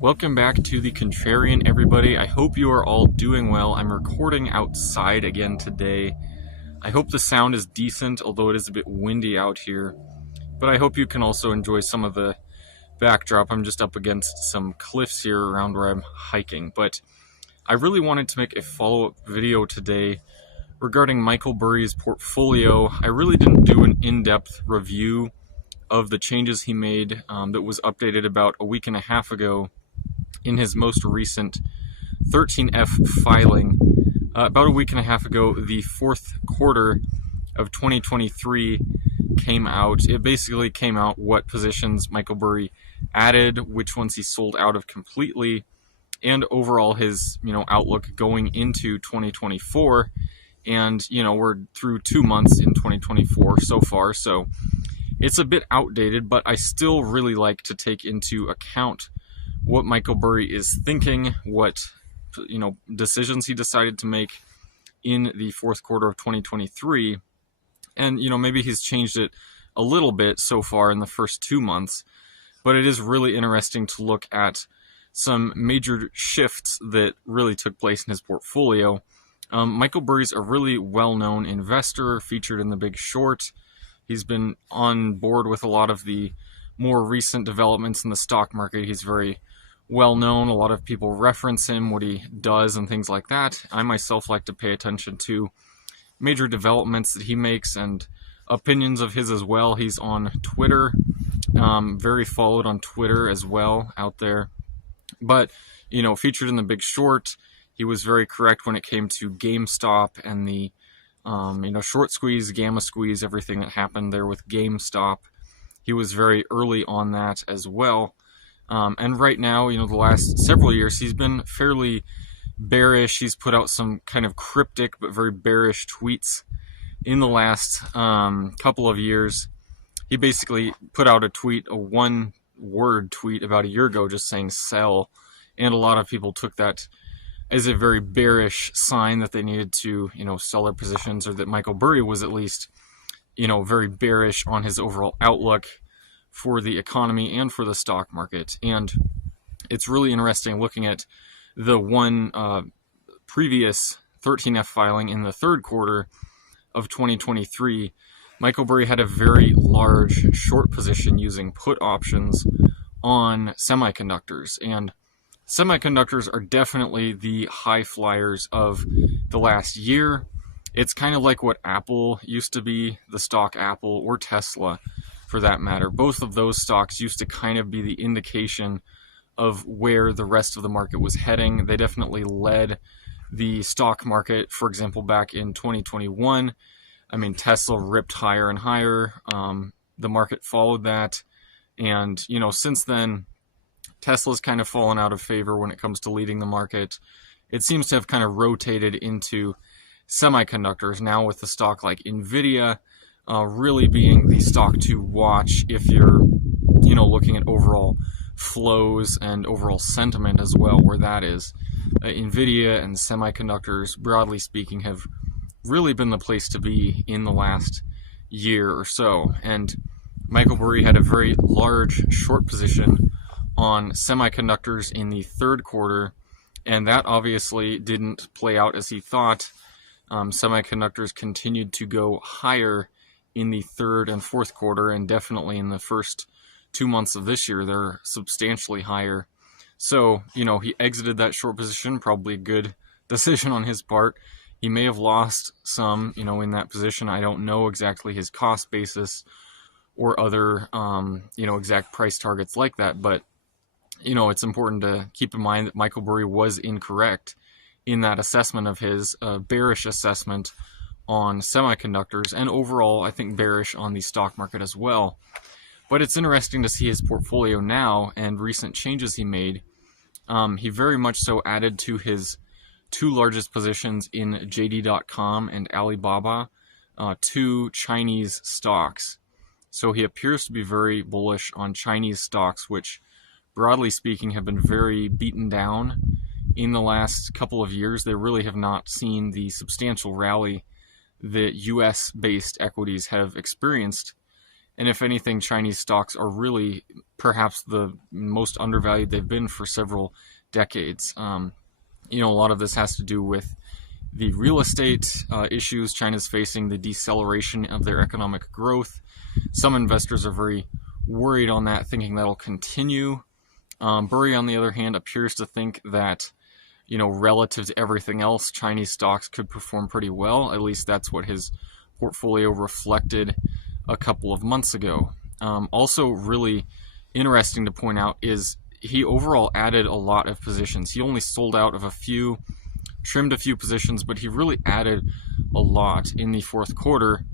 Welcome back to the Contrarian, everybody. I hope you are all doing well. I'm recording outside again today. I hope the sound is decent, although it is a bit windy out here. But I hope you can also enjoy some of the backdrop. I'm just up against some cliffs here around where I'm hiking. But I really wanted to make a follow-up video today regarding Michael Burry's portfolio. I really didn't do an in-depth review of the changes he made that was updated about a week and a half ago in his most recent 13F filing. About a week and a half ago, the fourth quarter of 2023 came out. It basically came out what positions Michael Burry added, which ones he sold out of completely, and overall his outlook going into 2024. And we're through 2 months in 2024 so far, so it's a bit outdated, but I still really like to take into account what Michael Burry is thinking, what decisions he decided to make in the fourth quarter of 2023, and maybe he's changed it a little bit so far in the first 2 months, but it is really interesting to look at some major shifts that really took place in his portfolio. Michael Burry's a really well-known investor, featured in The Big Short. He's been on board with a lot of the more recent developments in the stock market. He's very well known. A lot of people reference him, what he does, and things like that. I myself like to pay attention to major developments that he makes and opinions of his as well. He's on Twitter, very followed on Twitter as well out there. But, featured in The Big Short, he was very correct when it came to GameStop and the short squeeze, gamma squeeze, everything that happened there with GameStop. He was very early on that as well. And right now, the last several years, he's been fairly bearish. He's put out some kind of cryptic but very bearish tweets in the last couple of years. He basically put out a one-word tweet about a year ago just saying sell, and a lot of people took that as a very bearish sign that they needed to, sell their positions, or that Michael Burry was at least, very bearish on his overall outlook for the economy and for the stock market. And it's really interesting looking at the one previous 13F filing in the third quarter of 2023. Michael Burry had a very large short position using put options on semiconductors, and semiconductors are definitely the high flyers of the last year. It's kind of like what Apple used to be, the stock Apple, or Tesla for that matter. Both of those stocks used to kind of be the indication of where the rest of the market was heading. They definitely led the stock market, for example, back in 2021. Tesla ripped higher and higher. The market followed that. And, since then, Tesla's kind of fallen out of favor when it comes to leading the market. It seems to have kind of rotated into semiconductors now, with the stock like Nvidia really being the stock to watch if you're, looking at overall flows and overall sentiment as well, where that is. Nvidia and semiconductors, broadly speaking, have really been the place to be in the last year or so. And Michael Burry had a very large short position on semiconductors in the third quarter, and that obviously didn't play out as he thought. Semiconductors continued to go higher in the third and fourth quarter, and definitely in the first 2 months of this year, they're substantially higher. So, he exited that short position, probably a good decision on his part. He may have lost some, in that position. I don't know exactly his cost basis or other, exact price targets like that, but it's important to keep in mind that Michael Burry was incorrect in that assessment of his, bearish assessment on semiconductors, and overall, I think, bearish on the stock market as well. But it's interesting to see his portfolio now and recent changes he made. He very much so added to his two largest positions in JD.com and Alibaba, two Chinese stocks. So he appears to be very bullish on Chinese stocks, which, broadly speaking, have been very beaten down in the last couple of years. They really have not seen the substantial rally that US-based equities have experienced. And if anything, Chinese stocks are really perhaps the most undervalued they've been for several decades. A lot of this has to do with the real estate issues China's facing, the deceleration of their economic growth. Some investors are very worried on that, thinking that'll continue. Burry, on the other hand, appears to think that, relative to everything else, Chinese stocks could perform pretty well. At least that's what his portfolio reflected a couple of months ago. Also, really interesting to point out is he overall added a lot of positions. He only sold out of a few, trimmed a few positions, but he really added a lot in the fourth quarter,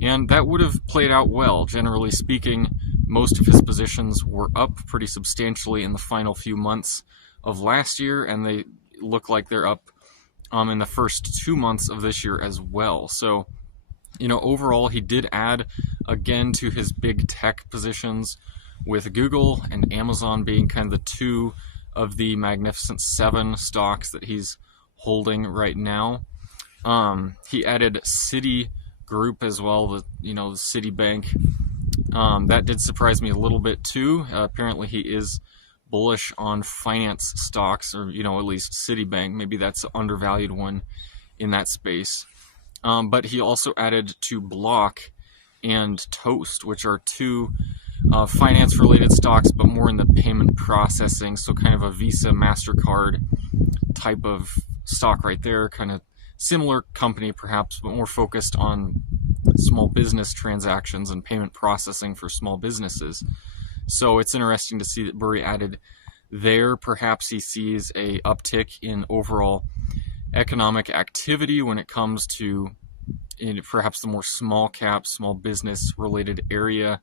and that would have played out well. Generally speaking, most of his positions were up pretty substantially in the final few months of last year, and they look like they're up in the first 2 months of this year as well. So, overall, he did add again to his big tech positions, with Google and Amazon being kind of the two of the Magnificent Seven stocks that he's holding right now. He added Citigroup as well, the Citibank. That did surprise me a little bit too. Apparently he is bullish on finance stocks, or at least Citibank. Maybe that's an undervalued one in that space. But he also added to Block and Toast, which are two finance-related stocks, but more in the payment processing, so kind of a Visa, MasterCard type of stock right there, kind of similar company perhaps, but more focused on small business transactions and payment processing for small businesses. So it's interesting to see that Burry added there. Perhaps he sees a uptick in overall economic activity when it comes to perhaps the more small cap, small business related area.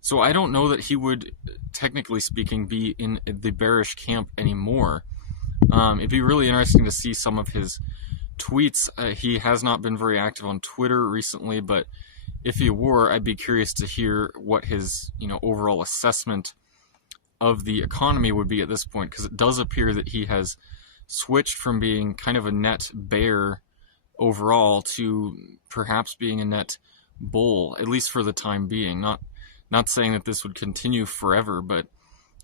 So I don't know that he would, technically speaking, be in the bearish camp anymore. It'd be really interesting to see some of his tweets. He has not been very active on Twitter recently, but if he were, I'd be curious to hear what his overall assessment of the economy would be at this point, because it does appear that he has switched from being kind of a net bear overall to perhaps being a net bull, at least for the time being. Not saying that this would continue forever, but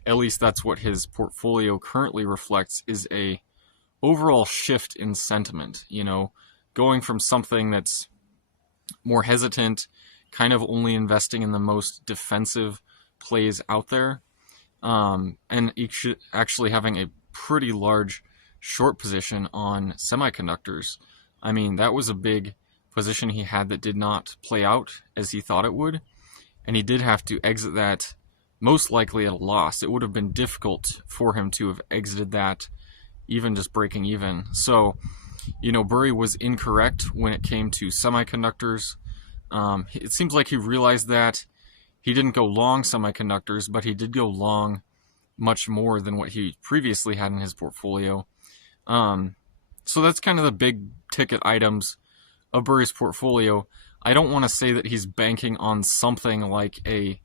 at least that's what his portfolio currently reflects, is a overall shift in sentiment, going from something that's more hesitant, kind of only investing in the most defensive plays out there, and actually having a pretty large short position on semiconductors. I mean, that was a big position he had that did not play out as he thought it would, and he did have to exit that most likely at a loss. It would have been difficult for him to have exited that, even just breaking even. So, Burry was incorrect when it came to semiconductors. It seems like he realized that. He didn't go long semiconductors, but he did go long much more than what he previously had in his portfolio. So that's kind of the big ticket items of Burry's portfolio. I don't want to say that he's banking on something like a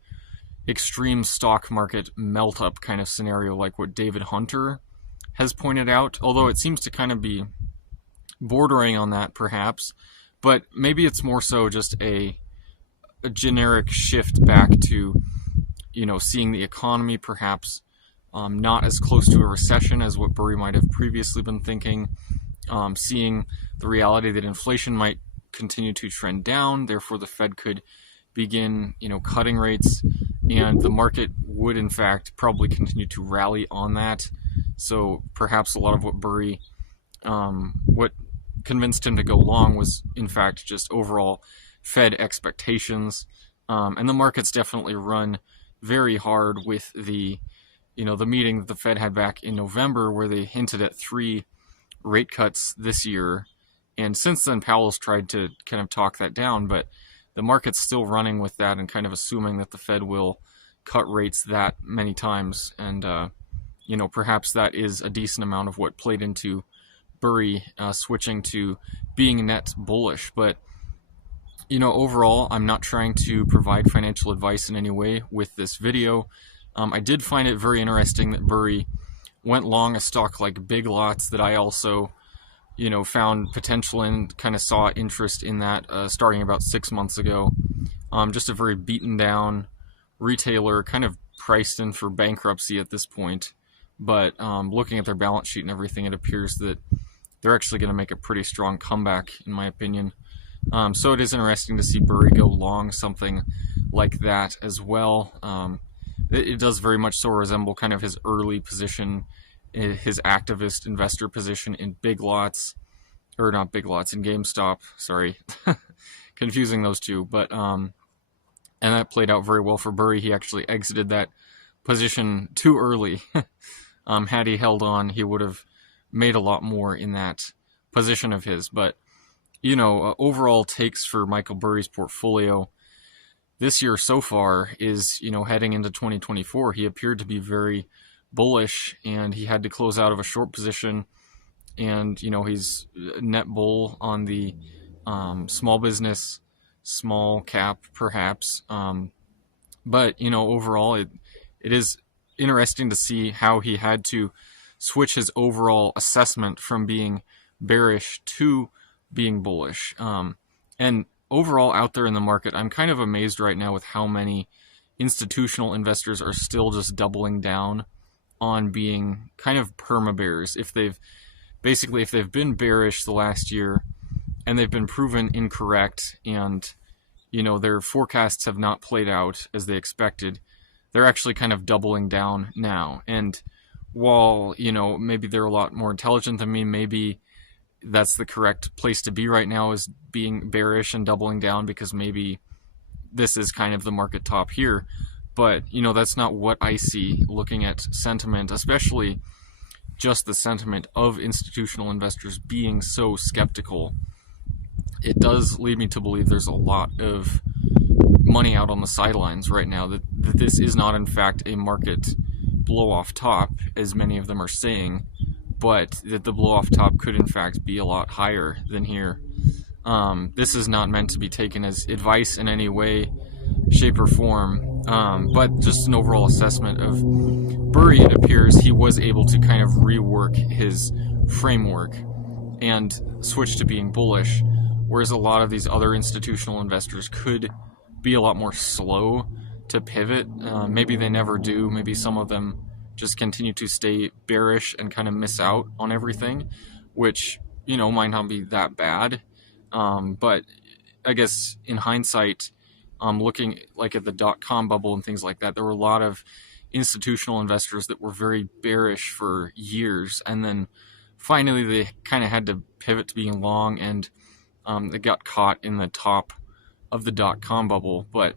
extreme stock market melt-up kind of scenario like what David Hunter has pointed out, although it seems to kind of be bordering on that perhaps. But maybe it's more so just a generic shift back to, seeing the economy perhaps not as close to a recession as what Burry might have previously been thinking, seeing the reality that inflation might continue to trend down, therefore the Fed could begin, cutting rates, and the market would in fact probably continue to rally on that. So perhaps a lot of what Burry, what convinced him to go long was in fact just overall Fed expectations, and the markets definitely run very hard with the meeting that the Fed had back in November, where they hinted at 3 rate cuts this year. And since then, Powell's tried to kind of talk that down, but the market's still running with that and kind of assuming that the Fed will cut rates that many times. And, perhaps that is a decent amount of what played into Burry switching to being net bullish. But, overall, I'm not trying to provide financial advice in any way with this video. I did find it very interesting that Burry went long a stock like Big Lots that I also, found potential in, kind of saw interest in that starting about 6 months ago. Just a very beaten down retailer, kind of priced in for bankruptcy at this point. But looking at their balance sheet and everything, it appears that they're actually going to make a pretty strong comeback, in my opinion. So it is interesting to see Burry go long something like that as well. It does very much so resemble kind of his early position, his activist investor position in Big Lots, or not Big Lots, in GameStop. Sorry, confusing those two. But and that played out very well for Burry. He actually exited that position too early. Had he held on, he would have made a lot more in that position of his. But overall takes for Michael Burry's portfolio this year so far is, heading into 2024, he appeared to be very bullish, and he had to close out of a short position, and he's net bull on the small business, small cap perhaps, but overall it is interesting to see how he had to switch his overall assessment from being bearish to being bullish. And overall out there in the market, I'm kind of amazed right now with how many institutional investors are still just doubling down on being kind of perma-bears. If they've been bearish the last year and they've been proven incorrect, and their forecasts have not played out as they expected, they're actually kind of doubling down now. And while maybe they're a lot more intelligent than me, maybe that's the correct place to be right now, is being bearish and doubling down, because maybe this is kind of the market top here. But that's not what I see looking at sentiment, especially just the sentiment of institutional investors being so skeptical. It does lead me to believe there's a lot of money out on the sidelines right now, that this is not in fact a market blow off top, as many of them are saying, but that the blow off top could in fact be a lot higher than here. This is not meant to be taken as advice in any way, shape, or form, but just an overall assessment of Burry. It appears he was able to kind of rework his framework and switch to being bullish, whereas a lot of these other institutional investors could be a lot more slow to pivot. Maybe they never do. Maybe some of them just continue to stay bearish and kind of miss out on everything, which might not be that bad. But I guess in hindsight, looking like at the .com bubble and things like that, there were a lot of institutional investors that were very bearish for years, and then finally they kind of had to pivot to being long, and they got caught in the top of the .com bubble. But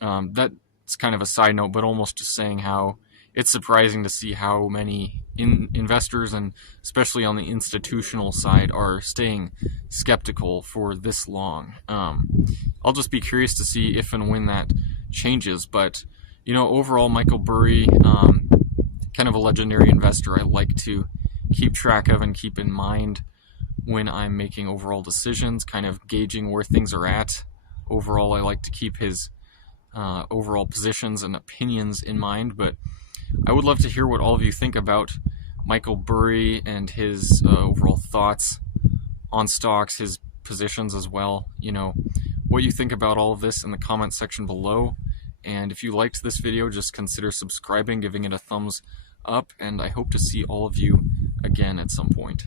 that's kind of a side note, but almost just saying how it's surprising to see how many investors, and especially on the institutional side, are staying skeptical for this long. I'll just be curious to see if and when that changes. But overall, Michael Burry, kind of a legendary investor I like to keep track of and keep in mind when I'm making overall decisions, kind of gauging where things are at. Overall, I like to keep his overall positions and opinions in mind. But I would love to hear what all of you think about Michael Burry and his overall thoughts on stocks, his positions as well. What you think about all of this in the comment section below. And if you liked this video, just consider subscribing, giving it a thumbs up, and I hope to see all of you again at some point.